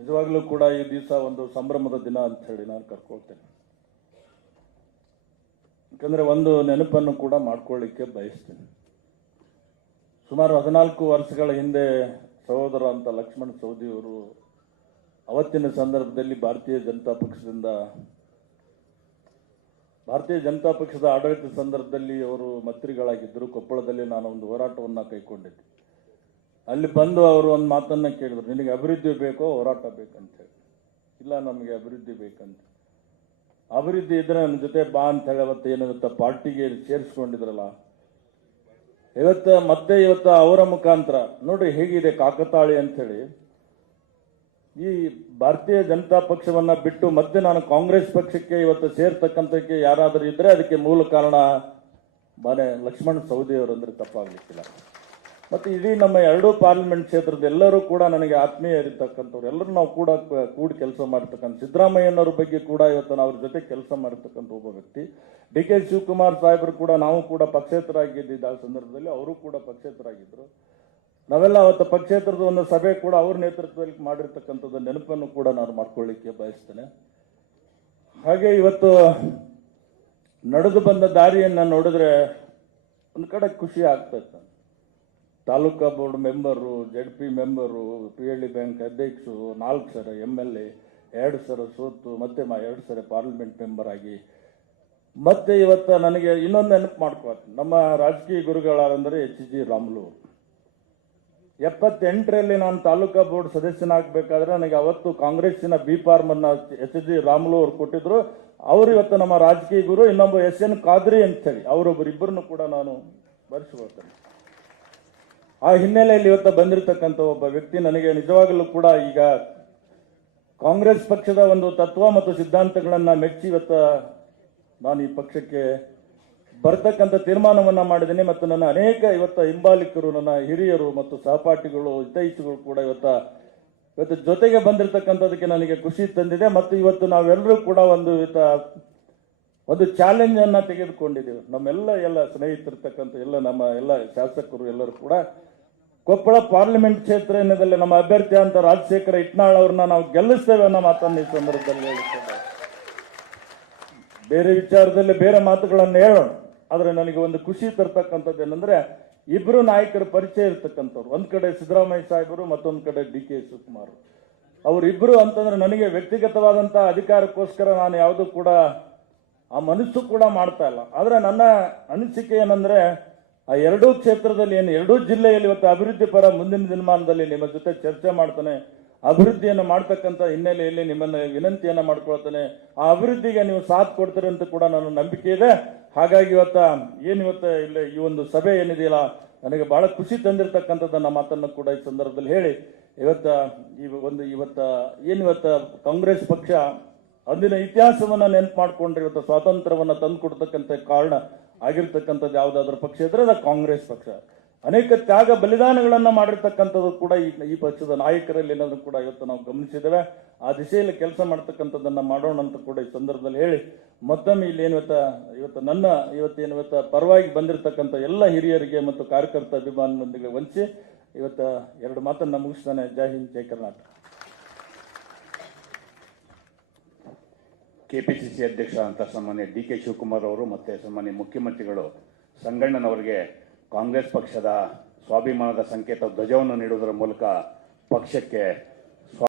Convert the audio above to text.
ನಿಜವಾಗ್ಲೂ ಕೂಡ ಈ ದಿವಸ ಒಂದು ಸಂಭ್ರಮದ ದಿನ ಅಂತ ಹೇಳಿ ನಾನು ಕರ್ಕೊಳ್ತೇನೆ. ಯಾಕಂದ್ರೆ ಒಂದು ನೆನಪನ್ನು ಕೂಡ ಮಾಡ್ಕೊಳ್ಳಿಕ್ಕೆ ಬಯಸ್ತೇನೆ. ಸುಮಾರು ಹದಿನಾಲ್ಕು ವರ್ಷಗಳ ಹಿಂದೆ ಸಹೋದರ ಅಂತ ಲಕ್ಷ್ಮಣ ಸವದಿಯವರು ಅವತ್ತಿನ ಸಂದರ್ಭದಲ್ಲಿ ಭಾರತೀಯ ಜನತಾ ಪಕ್ಷದಿಂದ, ಭಾರತೀಯ ಜನತಾ ಪಕ್ಷದ ಆಡಳಿತ ಸಂದರ್ಭದಲ್ಲಿ ಅವರು ಮಂತ್ರಿಗಳಾಗಿದ್ದರು. ಕೊಪ್ಪಳದಲ್ಲಿ ನಾನು ಒಂದು ಹೋರಾಟವನ್ನು ಕೈಗೊಂಡಿದ್ದೆ. ಅಲ್ಲಿ ಬಂದು ಅವರು ಒಂದು ಮಾತನ್ನ ಕೇಳಿದ್ರು, ನಿನಗೆ ಅಭಿವೃದ್ಧಿ ಬೇಕೋ ಹೋರಾಟ ಬೇಕಂತ ಹೇಳಿ. ಇಲ್ಲ, ನಮಗೆ ಅಭಿವೃದ್ಧಿ ಬೇಕಂತ. ಅಭಿವೃದ್ಧಿ ಇದ್ರೆ ನನ್ನ ಜೊತೆ ಬಾ ಅಂತ ಹೇಳಿ ಅವತ್ತು ಏನಿರುತ್ತೆ ಪಾರ್ಟಿಗೆ ಸೇರಿಸ್ಕೊಂಡಿದ್ರಲ್ಲ. ಇವತ್ತು ಮತ್ತೆ ಇವತ್ತು ಅವರ ಮುಖಾಂತರ ನೋಡ್ರಿ ಹೇಗಿದೆ ಕಾಕತಾಳಿ ಅಂತ ಹೇಳಿ. ಈ ಭಾರತೀಯ ಜನತಾ ಪಕ್ಷವನ್ನ ಬಿಟ್ಟು ಮತ್ತೆ ನಾನು ಕಾಂಗ್ರೆಸ್ ಪಕ್ಷಕ್ಕೆ ಇವತ್ತು ಸೇರ್ತಕ್ಕಂಥಕ್ಕೆ ಯಾರಾದರೂ ಇದ್ರೆ ಅದಕ್ಕೆ ಮೂಲ ಕಾರಣ ಮನೆ ಲಕ್ಷ್ಮಣ್ ಸೌದಿ ಅವರು ಅಂದ್ರೆ ತಪ್ಪಾಗ್ಲಿಕ್ಕಿಲ್ಲ. ಮತ್ತೆ ಇಡೀ ನಮ್ಮ ಎರಡೂ ಪಾರ್ಲಿಮೆಂಟ್ ಕ್ಷೇತ್ರದ ಎಲ್ಲರೂ ಕೂಡ ನನಗೆ ಆತ್ಮೀಯರಿರ್ತಕ್ಕಂಥವ್ರು ಎಲ್ಲರೂ ನಾವು ಕೂಡ ಕೂಡಿ ಕೆಲಸ ಮಾಡಿರ್ತಕ್ಕಂಥ ಸಿದ್ದರಾಮಯ್ಯನವ್ರ ಬಗ್ಗೆ ಕೂಡ ಇವತ್ತು ನಾವು ಜೊತೆ ಕೆಲಸ ಮಾಡಿರ್ತಕ್ಕಂಥ ಒಬ್ಬ ವ್ಯಕ್ತಿ. ಡಿ ಕೆ ಶಿವಕುಮಾರ್ ಸಾಹೇಬರು ಕೂಡ ನಾವು ಕೂಡ ಪಕ್ಷೇತರಾಗಿದ್ದಿದ್ದ ಆ ಸಂದರ್ಭದಲ್ಲಿ ಅವರು ಕೂಡ ಪಕ್ಷೇತರಾಗಿದ್ದರು. ನಾವೆಲ್ಲ ಅವತ್ತು ಪಕ್ಷೇತರದ ಒಂದು ಸಭೆ ಕೂಡ ಅವ್ರ ನೇತೃತ್ವದಲ್ಲಿ ಮಾಡಿರ್ತಕ್ಕಂಥದ್ದು ನೆನಪನ್ನು ಕೂಡ ನಾನು ಮಾಡ್ಕೊಳ್ಳಿಕ್ಕೆ ಬಯಸ್ತೇನೆ. ಹಾಗೆ ಇವತ್ತು ನಡೆದು ಬಂದ ದಾರಿಯನ್ನು ನೋಡಿದ್ರೆ ಒಂದು ಕಡೆ ಖುಷಿ ಆಗ್ತೈತೆ taluka board member Z P member, P L D bank ಅಧ್ಯಕ್ಷರು, ನಾಲ್ಕು ಸರ ಎಂ ಎಲ್ ಎ, ಎರಡು ಸರ ಸೋತು, ಮತ್ತೆ ಎರಡು ಸರ ಪಾರ್ಲಿಮೆಂಟ್ ಮೆಂಬರ್ ಆಗಿ. ಮತ್ತೆ ಇವತ್ತು ನನಗೆ ಇನ್ನೊಂದು ನೆನಪು ಮಾಡ್ಕೊಳ್ತೀನಿ. ನಮ್ಮ ರಾಜಕೀಯ ಗುರುಗಳಾದಂದರೆ ಎಚ್ ಜಿ ರಾಮುಲು. ಎಪ್ಪತ್ತೆಂಟರಲ್ಲಿ ನಾನು ತಾಲೂಕಾ ಬೋರ್ಡ್ ಸದಸ್ಯನಾಗಬೇಕಾದ್ರೆ ನನಗೆ ಅವತ್ತು ಕಾಂಗ್ರೆಸ್ಸಿನ B form S H G Ramulu ಅವರು ಕೊಟ್ಟಿದ್ರು. ಅವರು ಇವತ್ತು ನಮ್ಮ ರಾಜಕೀಯ ಗುರು, ಇನ್ನೊಬ್ಬ ಎಸ್ ಎನ್ ಖಾದ್ರಿ ಅಂತ ಹೇಳಿ ಅವರೊಬ್ಬರು ಇಬ್ಬರನ್ನು ಕೂಡ ನಾನು ಬರೆಸ್ಕೊಳ್ತೇನೆ ಆ ಹಿನ್ನೆಲೆಯಲ್ಲಿ ಇವತ್ತು ಬಂದಿರತಕ್ಕಂಥ ಒಬ್ಬ ವ್ಯಕ್ತಿ ನನಗೆ ನಿಜವಾಗಲೂ ಕೂಡ ಈಗ ಕಾಂಗ್ರೆಸ್ ಪಕ್ಷದ ಒಂದು ತತ್ವ ಮತ್ತು ಸಿದ್ಧಾಂತಗಳನ್ನು ಮೆಚ್ಚಿ ಇವತ್ತ ನಾನು ಈ ಪಕ್ಷಕ್ಕೆ ಬರ್ತಕ್ಕಂಥ ತೀರ್ಮಾನವನ್ನು ಮಾಡಿದ್ದೀನಿ ಮತ್ತು ನನ್ನ ಅನೇಕ ಇವತ್ತ ಹಿಂಬಾಲಿಕರು, ನನ್ನ ಹಿರಿಯರು ಮತ್ತು ಸಹಪಾಠಿಗಳು, ಹಿತೈಷಿಗಳು ಕೂಡ ಇವತ್ತ ಇವತ್ತು ಜೊತೆಗೆ ಬಂದಿರತಕ್ಕಂಥದಕ್ಕೆ ನನಗೆ ಖುಷಿ ತಂದಿದೆ ಮತ್ತು ಇವತ್ತು ನಾವೆಲ್ಲರೂ ಕೂಡ ಒಂದು ಇವತ್ತ ಒಂದು ಚಾಲೆಂಜ್ ಅನ್ನ ತೆಗೆದುಕೊಂಡಿದ್ದೇವೆ. ನಮ್ಮೆಲ್ಲ ಎಲ್ಲ ಸ್ನೇಹಿತರಿರ್ತಕ್ಕಂಥ ಎಲ್ಲ ನಮ್ಮ ಎಲ್ಲ ಶಾಸಕರು ಎಲ್ಲರೂ ಕೂಡ ಕೊಪ್ಪಳ ಪಾರ್ಲಿಮೆಂಟ್ ಕ್ಷೇತ್ರ ಏನಿದೆ ನಮ್ಮ ಅಭ್ಯರ್ಥಿ ಅಂತ ರಾಜಶೇಖರ ಇಟ್ನಾಳ್ ಅವ್ರನ್ನ ನಾವು ಗೆಲ್ಲಿಸ್ತೇವೆ ಅನ್ನೋ ಮಾತನ್ನ ಈ ಸಂದರ್ಭದಲ್ಲಿ ಹೇಳುತ್ತೇವೆ ಬೇರೆ ವಿಚಾರದಲ್ಲಿ ಬೇರೆ ಮಾತುಗಳನ್ನು ಹೇಳೋಣ. ಆದರೆ ನನಗೆ ಒಂದು ಖುಷಿ ತರ್ತಕ್ಕಂಥದ್ದು ಏನಂದ್ರೆ ಇಬ್ಬರು ನಾಯಕರ ಪರಿಚಯ ಇರ್ತಕ್ಕಂಥವ್ರು. ಒಂದ್ ಕಡೆ ಸಿದ್ದರಾಮಯ್ಯ ಸಾಹೇಬರು, ಮತ್ತೊಂದು ಕಡೆ ಡಿ ಕೆ ಶಿವಕುಮಾರ್ ಅವರಿಬ್ಬರು ಅಂತಂದ್ರೆ ನನಗೆ ವ್ಯಕ್ತಿಗತವಾದಂತ ಅಧಿಕಾರಕ್ಕೋಸ್ಕರ ನಾನು ಯಾವುದು ಕೂಡ ಆ ಮನಸ್ಸು ಕೂಡ ಮಾಡ್ತಾ ಇಲ್ಲ. ಆದ್ರೆ ನನ್ನ ಅನಿಸಿಕೆ ಏನಂದ್ರೆ ಆ ಎರಡೂ ಕ್ಷೇತ್ರದಲ್ಲಿ ಏನು, ಎರಡೂ ಜಿಲ್ಲೆಯಲ್ಲಿ ಇವತ್ತು ಅಭಿವೃದ್ಧಿ ಪರ ಮುಂದಿನ ದಿನಮಾನದಲ್ಲಿ ನಿಮ್ಮ ಜೊತೆ ಚರ್ಚೆ ಮಾಡ್ತಾನೆ. ಅಭಿವೃದ್ಧಿಯನ್ನು ಮಾಡ್ತಕ್ಕಂಥ ಹಿನ್ನೆಲೆಯಲ್ಲಿ ನಿಮ್ಮನ್ನ ವಿನಂತಿಯನ್ನು ಮಾಡ್ಕೊಳ್ತಾನೆ. ಆ ಅಭಿವೃದ್ಧಿಗೆ ನೀವು ಸಾಥ್ ಕೊಡ್ತೀರಿ ಅಂತ ಕೂಡ ನಾನು ನಂಬಿಕೆ ಇದೆ. ಹಾಗಾಗಿ ಇವತ್ತ ಏನು ಇವತ್ತ ಇಲ್ಲಿ ಈ ಒಂದು ಸಭೆ ಏನಿದೆಯಲ್ಲ, ನನಗೆ ಬಹಳ ಖುಷಿ ತಂದಿರತಕ್ಕಂಥದ್ದನ್ನ ಮಾತನ್ನು ಕೂಡ ಈ ಸಂದರ್ಭದಲ್ಲಿ ಹೇಳಿ. ಇವತ್ತ ಈ ಒಂದು ಇವತ್ತ ಏನಿವತ್ತ ಕಾಂಗ್ರೆಸ್ ಪಕ್ಷ ಅಂದಿನ ಇತಿಹಾಸವನ್ನ ನೆನಪು ಮಾಡ್ಕೊಂಡ್ರೆ ಇವತ್ತು ಸ್ವಾತಂತ್ರ್ಯವನ್ನ ತಂದು ಕೊಡ್ತಕ್ಕಂಥ ಕಾರಣ ಆಗಿರ್ತಕ್ಕಂಥದ್ದು ಯಾವುದಾದ್ರೂ ಪಕ್ಷ ಇದ್ರೆ ಅದು ಕಾಂಗ್ರೆಸ್ ಪಕ್ಷ. ಅನೇಕ ತ್ಯಾಗ ಬಲಿದಾನಗಳನ್ನು ಮಾಡಿರ್ತಕ್ಕಂಥದ್ದು ಕೂಡ ಈ ಪಕ್ಷದ ನಾಯಕರಲ್ಲಿ ಏನಾದ್ರು ಕೂಡ ಇವತ್ತು ನಾವು ಗಮನಿಸಿದ್ದೇವೆ. ಆ ದಿಶೆಯಲ್ಲಿ ಕೆಲಸ ಮಾಡ್ತಕ್ಕಂಥದ್ದನ್ನ ಮಾಡೋಣ ಅಂತ ಕೂಡ ಈ ಸಂದರ್ಭದಲ್ಲಿ ಹೇಳಿ, ಮತ್ತೊಮ್ಮೆ ಇಲ್ಲಿ ಏನು ಇವತ್ತ, ಇವತ್ತು ನನ್ನ ಇವತ್ತೇನು ಇವತ್ತ ಪರವಾಗಿ ಬಂದಿರತಕ್ಕಂಥ ಎಲ್ಲ ಹಿರಿಯರಿಗೆ ಮತ್ತು ಕಾರ್ಯಕರ್ತ ಅಭಿಮಾನಿಗಳಿಗೆ ವಂಚಿ, ಇವತ್ತ ಎರಡು ಮಾತನ್ನು ಮುಗಿಸ್ತಾನೆ. ಜೈ ಹಿಂದ್, ಜೈ ಕರ್ನಾಟಕ. ಕೆಪಿಸಿಸಿ ಅಧ್ಯಕ್ಷ ಅಂತ ಸನ್ಮಾನ್ಯ ಡಿ ಕೆ ಶಿವಕುಮಾರ್ ಅವರು ಮತ್ತು ಸನ್ಮಾನ್ಯ ಮುಖ್ಯಮಂತ್ರಿಗಳು ಸಂಗಣ್ಣನವರಿಗೆ ಕಾಂಗ್ರೆಸ್ ಪಕ್ಷದ ಸ್ವಾಭಿಮಾನದ ಸಂಕೇತ ಧ್ವಜವನ್ನು ನೀಡುವುದರ ಮೂಲಕ ಪಕ್ಷಕ್ಕೆ